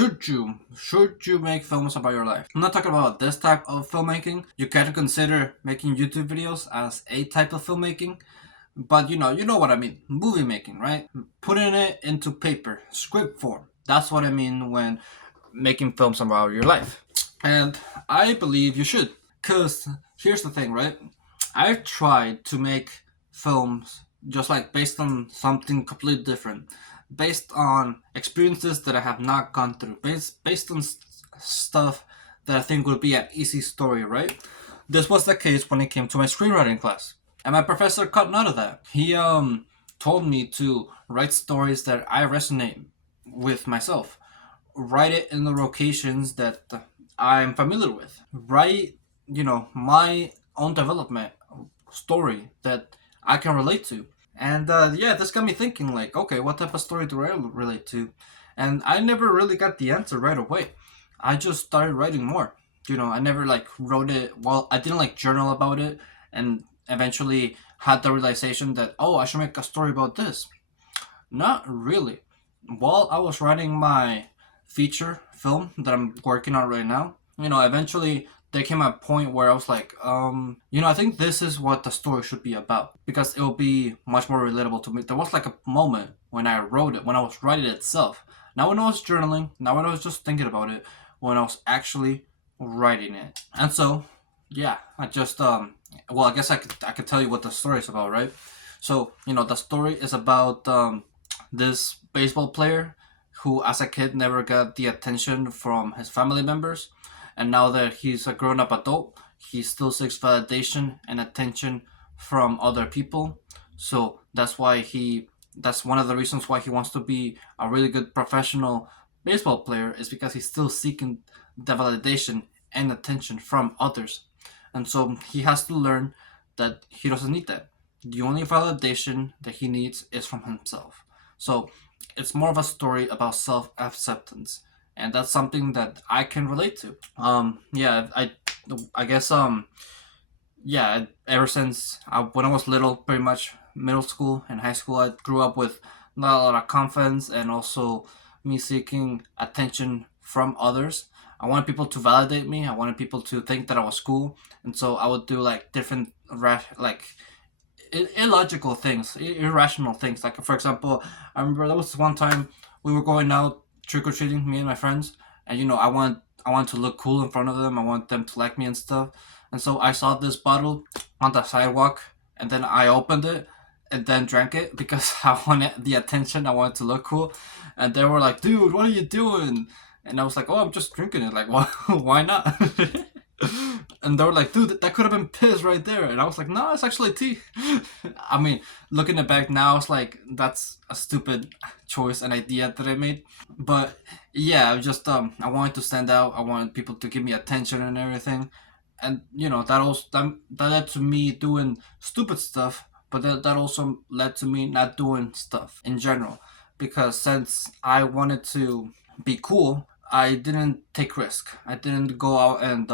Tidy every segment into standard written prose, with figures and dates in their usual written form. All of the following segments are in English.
should you make films about your life? I'm not talking about this type of filmmaking. You can consider making YouTube videos as a type of filmmaking, but you know what I mean. Movie making, right? Putting it into paper, script form. That's what I mean when making films about your life. And I believe you should. Cause here's the thing, right? I've tried to make films just like based on something completely different, based on experiences that I have not gone through, based on stuff that I think would be an easy story, right? This was the case when it came to my screenwriting class, and my professor caught none of that. He told me to write stories that I resonate with myself, write it in the locations that I'm familiar with, write my own development story that I can relate to. And yeah, this got me thinking like, okay, what type of story do I relate to? And I never really got the answer right away. I just started writing more. I never like wrote it. Well, I didn't like journal about it, and eventually had the realization that, oh, I should make a story about this. Not really. While I was writing my feature film that I'm working on right now, eventually there came a point where I was like, I think this is what the story should be about because it will be much more relatable to me. There was like a moment when I wrote it, when I was writing it itself. Not when I was journaling, not when I was just thinking about it, when I was actually writing it. And so, yeah, I just well, I guess I could tell you what the story is about, right? So, the story is about this baseball player who, as a kid, never got the attention from his family members. And now that he's a grown up adult, he still seeks validation and attention from other people. So that's one of the reasons why he wants to be a really good professional baseball player, is because he's still seeking the validation and attention from others. And so he has to learn that he doesn't need that. The only validation that he needs is from himself. So it's more of a story about self acceptance, and that's something that I can relate to. Yeah, I guess yeah. Ever since when I was little, pretty much middle school and high school, I grew up with not a lot of confidence and also me seeking attention from others. I wanted people to validate me. I wanted people to think that I was cool, and so I would do like different like illogical things, irrational things. Like for example, I remember there was one time we were going out trick or treating, me and my friends, and I want to look cool in front of them. I want them to like me and stuff. And so I saw this bottle on the sidewalk, and then I opened it and then drank it because I wanted the attention. I wanted to look cool, and they were like, "Dude, what are you doing?" And I was like, "Oh, I'm just drinking it. Like, why? Why not?" And they were like, dude, that could have been piss right there. And I was like, no, it's actually tea. I mean, looking it back now, it's like, that's a stupid choice and idea that I made. But yeah, I wanted to stand out. I wanted people to give me attention and everything. And, that led to me doing stupid stuff. But that also led to me not doing stuff in general. Because since I wanted to be cool, I didn't take risk. I didn't go out and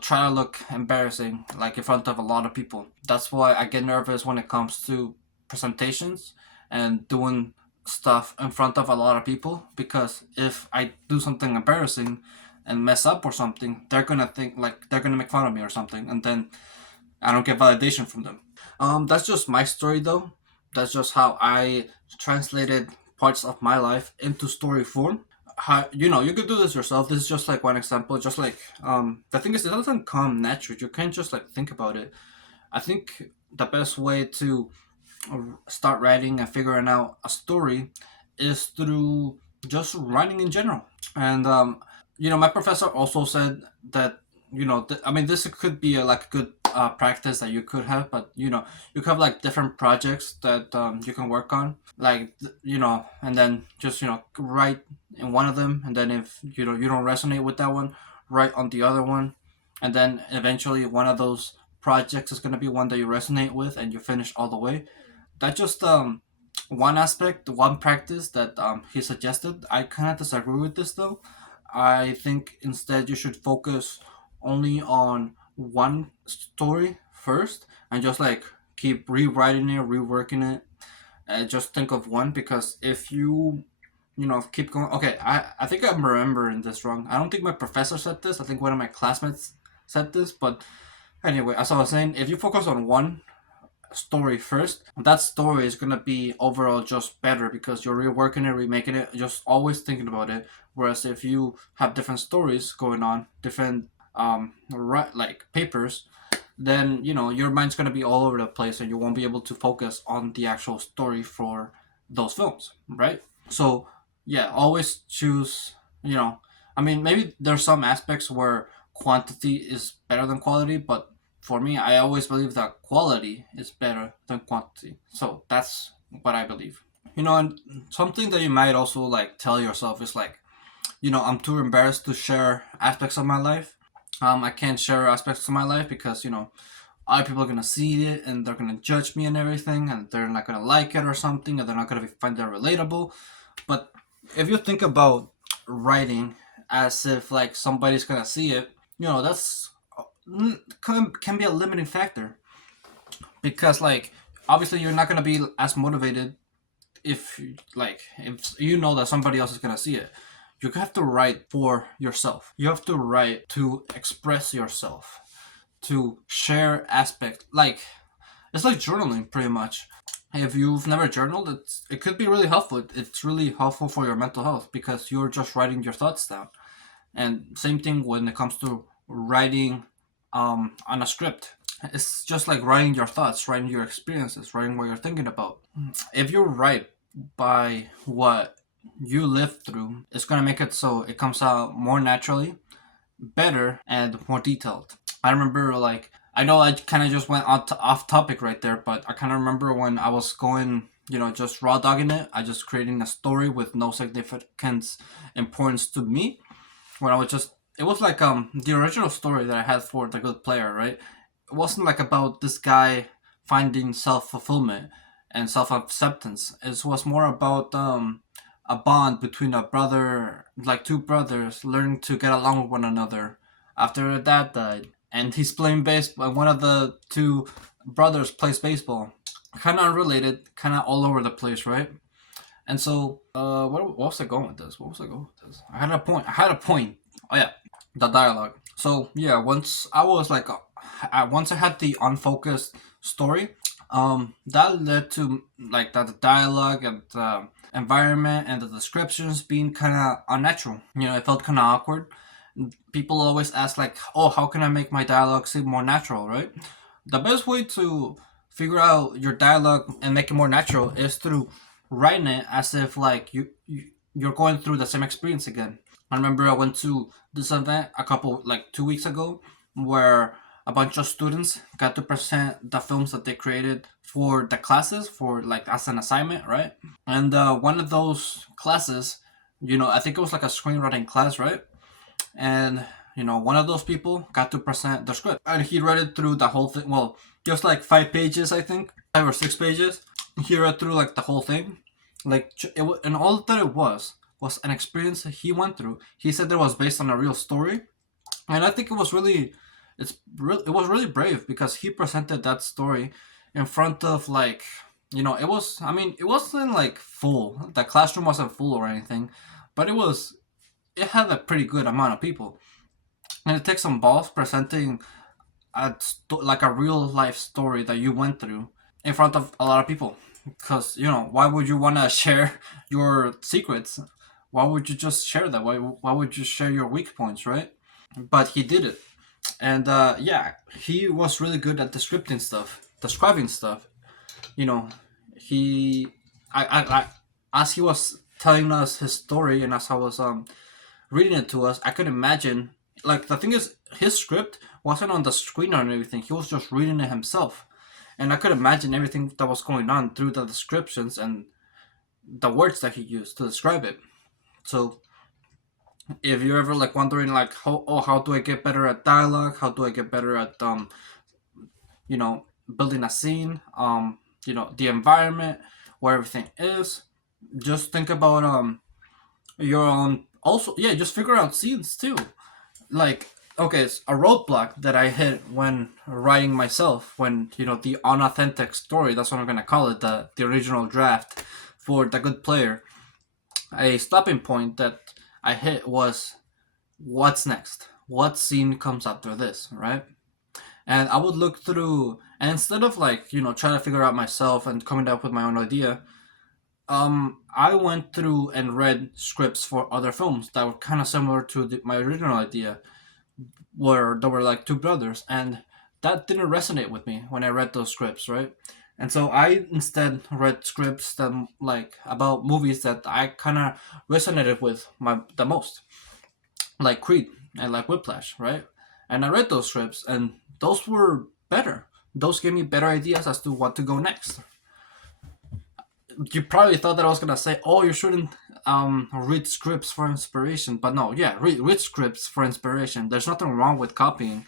try to look embarrassing like in front of a lot of people. That's why I get nervous when it comes to presentations and doing stuff in front of a lot of people, because if I do something embarrassing and mess up or something, they're gonna think like they're gonna make fun of me or something, and then I don't get validation from them. That's just my story though. That's just how I translated parts of my life into story form. How you could do this yourself. This is just like one example. Just like the thing is, it doesn't come natural. You can't just like think about it. I think the best way to start writing and figuring out a story is through just writing in general. And my professor also said that I mean, this could be like a good practice that you could have, but you could have like different projects that you can work on, like and then just write in one of them, and then if you don't resonate with that one, write on the other one, and then eventually one of those projects is going to be one that you resonate with and you finish all the way. That just one aspect, one practice that he suggested. I kind of disagree with this though. I think instead you should focus only on one story first and just like keep rewriting it, reworking it. And just think of one, because if you keep going. Okay, I think I'm remembering this wrong. I don't think my professor said this. I think one of my classmates said this. But anyway, as I was saying, if you focus on one story first, that story is gonna be overall just better because you're reworking it, remaking it, just always thinking about it. Whereas if you have different stories going on, different right like papers, then your mind's gonna be all over the place and you won't be able to focus on the actual story for those films, right? So yeah, always choose. You know, I mean, maybe there's some aspects where quantity is better than quality, but for me, I always believe that quality is better than quantity. So that's what I believe. And something that you might also like tell yourself is like, I'm too embarrassed to share aspects of my life. I can't share aspects of my life because other people are gonna see it and they're gonna judge me and everything, and they're not gonna like it or something, and they're not gonna find it relatable. But if you think about writing as if like somebody's gonna see it, that's can be a limiting factor because like obviously you're not gonna be as motivated if you know that somebody else is gonna see it. You have to write for yourself. You have to write to express yourself, to share aspect. Like it's like journaling, pretty much. If you've never journaled, it could be really helpful. It's really helpful for your mental health because you're just writing your thoughts down. And same thing when it comes to writing on a script. It's just like writing your thoughts, writing your experiences, writing what you're thinking about. If you write by what you lived through, it's gonna make it so it comes out more naturally, better, and more detailed. I remember like I know I kind of just went off topic right there, but I kind of remember when I was going, just raw dogging it. I just creating a story with no significant importance to me. When I was just, it was like the original story that I had for The Good Player, right? It wasn't like about this guy finding self fulfillment and self acceptance. It was more about a bond between a brother, like two brothers, learning to get along with one another after their dad died. And he's playing baseball. One of the two brothers plays baseball. Kind of unrelated, kind of all over the place, right? And so, what was I going with this? What was I going with this? I had a point. Oh yeah, the dialogue. So yeah, once I had the unfocused story, that led to like that the dialogue and the environment and the descriptions being kind of unnatural. It felt kind of awkward. People always ask like, "Oh, how can I make my dialogue seem more natural?" Right? The best way to figure out your dialogue and make it more natural is through writing it as if like you're going through the same experience again. I remember I went to this event a couple like 2 weeks ago where a bunch of students got to present the films that they created for the classes for like as an assignment, right? And one of those classes, I think it was like a screenwriting class, right? And one of those people got to present the script and he read it through the whole thing. Well, just like 5 pages, I think 5 or 6 pages. He read through like the whole thing, like and all that it was an experience he went through. He said that it was based on a real story, and I think it was really brave because he presented that story in front of like it was. I mean, it wasn't like full. The classroom wasn't full or anything, but it had a pretty good amount of people, and it takes some balls presenting like a real life story that you went through in front of a lot of people. Because why would you want to share your secrets? Why would you just share that? Why would you share your weak points, right? But he did it, and yeah, he was really good at describing stuff. You know, he, I as he was telling us his story, and as I was reading it to us, I could imagine. Like the thing is, his script wasn't on the screen or anything. He was just reading it himself, and I could imagine everything that was going on through the descriptions and the words that he used to describe it. So if you're ever like wondering like how do I get better at dialogue? How do I get better at building a scene? The environment where everything is. Just think about your own. Also, yeah, just figure out scenes too. Like okay, it's a roadblock that I hit when writing myself, when the unauthentic story, that's what I'm gonna call it, the original draft for The Good Player. a stopping point that I hit was, what's next? What scene comes after this, right? And I would look through, and instead of like, trying to figure out myself and coming up with my own idea, I went through and read scripts for other films that were kind of similar to my original idea, where there were like two brothers, and that didn't resonate with me when I read those scripts, right? And so I instead read scripts that like about movies that I kind of resonated with the most, like Creed and like Whiplash, right? And I read those scripts, and those were better. Those gave me better ideas as to what to go next. You probably thought that I was gonna say, "Oh, you shouldn't read scripts for inspiration," but no, yeah, read scripts for inspiration. There's nothing wrong with copying.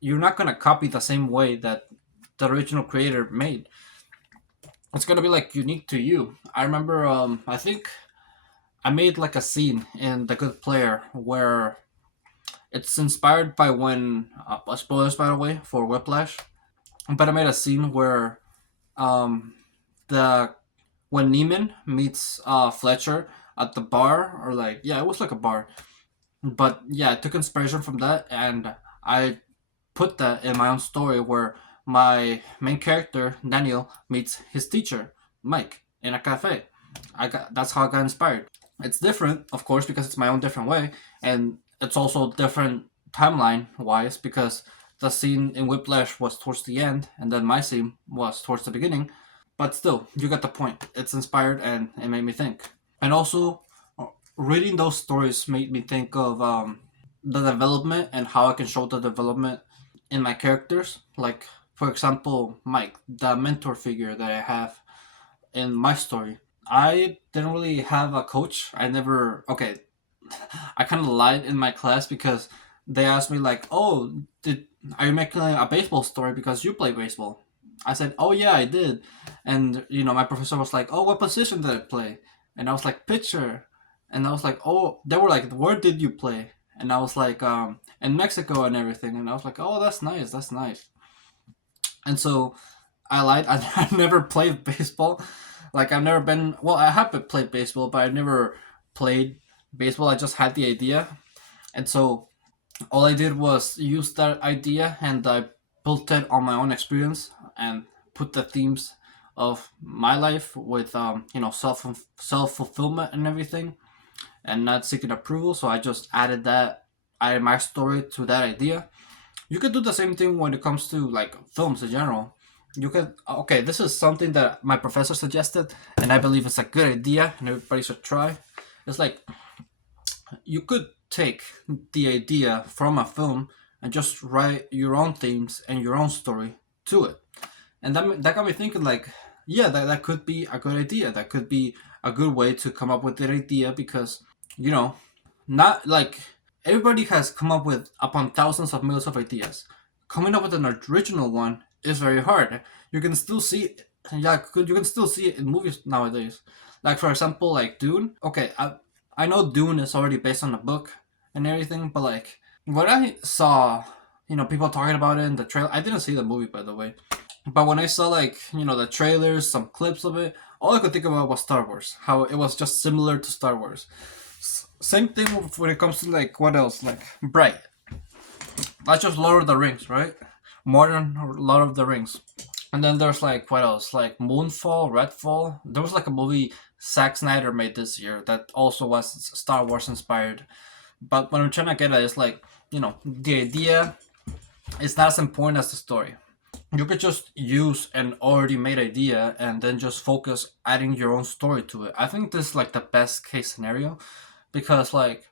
You're not gonna copy the same way that the original creator made. It's gonna be like unique to you. I remember, I think I made like a scene in The Good Player where it's inspired by when spoilers by the way for Whiplash, but I made a scene where um the when Neiman meets Fletcher at the bar, or like, yeah, it was like a bar, but yeah, I took inspiration from that, and I put that in my own story where my main character Daniel meets his teacher Mike in a cafe. That's how I got inspired. It's different, of course, because it's my own different way, and it's also different timeline wise because the scene in Whiplash was towards the end, and then my scene was towards the beginning. But still, you get the point. It's inspired, and it made me think. And also, reading those stories made me think of the development and how I can show the development in my characters. Like, for example, Mike, the mentor figure that I have in my story. I didn't really have a coach. I never. Okay, I kind of lied in my class because they asked me like, "Oh, are you making a baseball story because you play baseball?" I said, "Oh yeah, I did," and my professor was like, "Oh, what position did I play?" And I was like, "Pitcher," and I was like, "Oh," they were like, "Where did you play?" And I was like, "In Mexico and everything," and I was like, "Oh, that's nice, that's nice." And so I lied. I never played baseball. Like I've never been. Well, I have played baseball, but I've never played baseball. I just had the idea, and so all I did was use that idea and I built it on my own experience and put the themes of my life with self fulfillment and everything, and not seeking approval. So I just added my story to that idea. You could do the same thing when it comes to like films in general. You could, okay, this is something that my professor suggested, and I believe it's a good idea, and everybody should try. It's like you could take the idea from a film and just write your own themes and your own story to it. And that got me thinking like, yeah, that could be a good idea. That could be a good way to come up with that idea because, you know, not like everybody has come up with upon thousands of millions of ideas. Coming up with an original one is very hard. You can still see, yeah, you can still see it in movies nowadays. Like for example, like Dune. Okay, I know Dune is already based on a book and everything, but like what I saw, people talking about it in the trailer. I didn't see the movie by the way, but when I saw like the trailers, some clips of it, all I could think about was Star Wars. How it was just similar to Star Wars. Same thing when it comes to like what else, like Bright. That's just Lord of the Rings, right? Modern Lord of the Rings. And then there's like what else? Like Moonfall, Redfall. There was like a movie Zack Snyder made this year that also was Star Wars inspired. But what I'm trying to get at is like, the idea is not as important as the story. You could just use an already made idea and then just focus adding your own story to it. I think this is like the best case scenario because like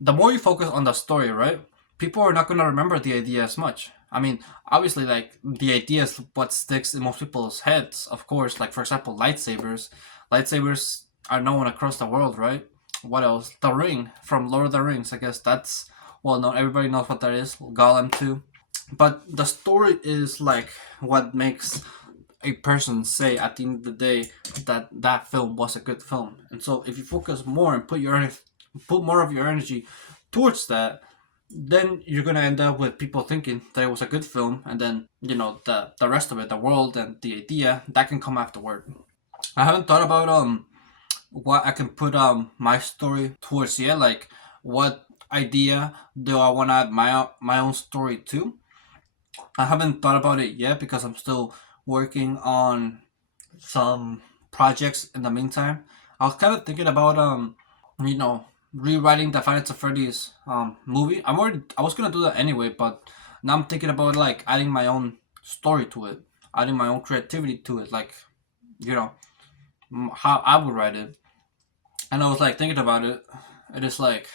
the more you focus on the story, right? People are not going to remember the idea as much. I mean, obviously, like the idea is what sticks in most people's heads. Of course, like for example, lightsabers. Lightsabers are known across the world, right? What else? The Ring from Lord of the Rings. I guess that's well known. Everybody knows what that is. Gollum too. But the story is like what makes a person say at the end of the day that that film was a good film. And so if you focus more and put more of your energy towards that, then you're gonna end up with people thinking that it was a good film, and then the rest of it, the world and the idea, that can come afterward. I haven't thought about what I can put my story towards. Yeah, like what idea do I want to add my own story to. I haven't thought about it yet because I'm still working on some projects in the meantime. I was kind of thinking about you know, rewriting the Finance of Freddy's movie. I was gonna do that anyway, but now I'm thinking about like adding my own story to it, adding my own creativity to it, like, you know, how I would write it. And I was like thinking about it. It is like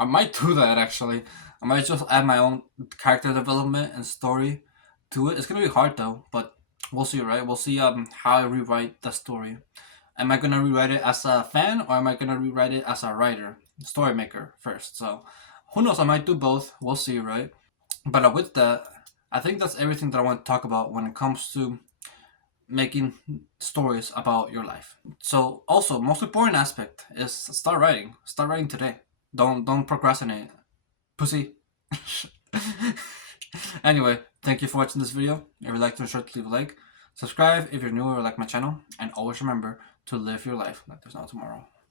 I might do that actually. I might just add my own character development and story to it. It's gonna be hard though, but we'll see, right? We'll see how I rewrite the story. Am I gonna rewrite it as a fan or am I gonna rewrite it as a writer, story maker first? So who knows? I might do both. We'll see, right? But with that, I think that's everything that I want to talk about when it comes to making stories about your life. So also, most important aspect is start writing. Start writing today. Don't procrastinate. Pussy. Anyway, thank you for watching this video. If you liked it, be sure to leave a like. Subscribe if you're new or like my channel. And always remember to live your life like there's no tomorrow.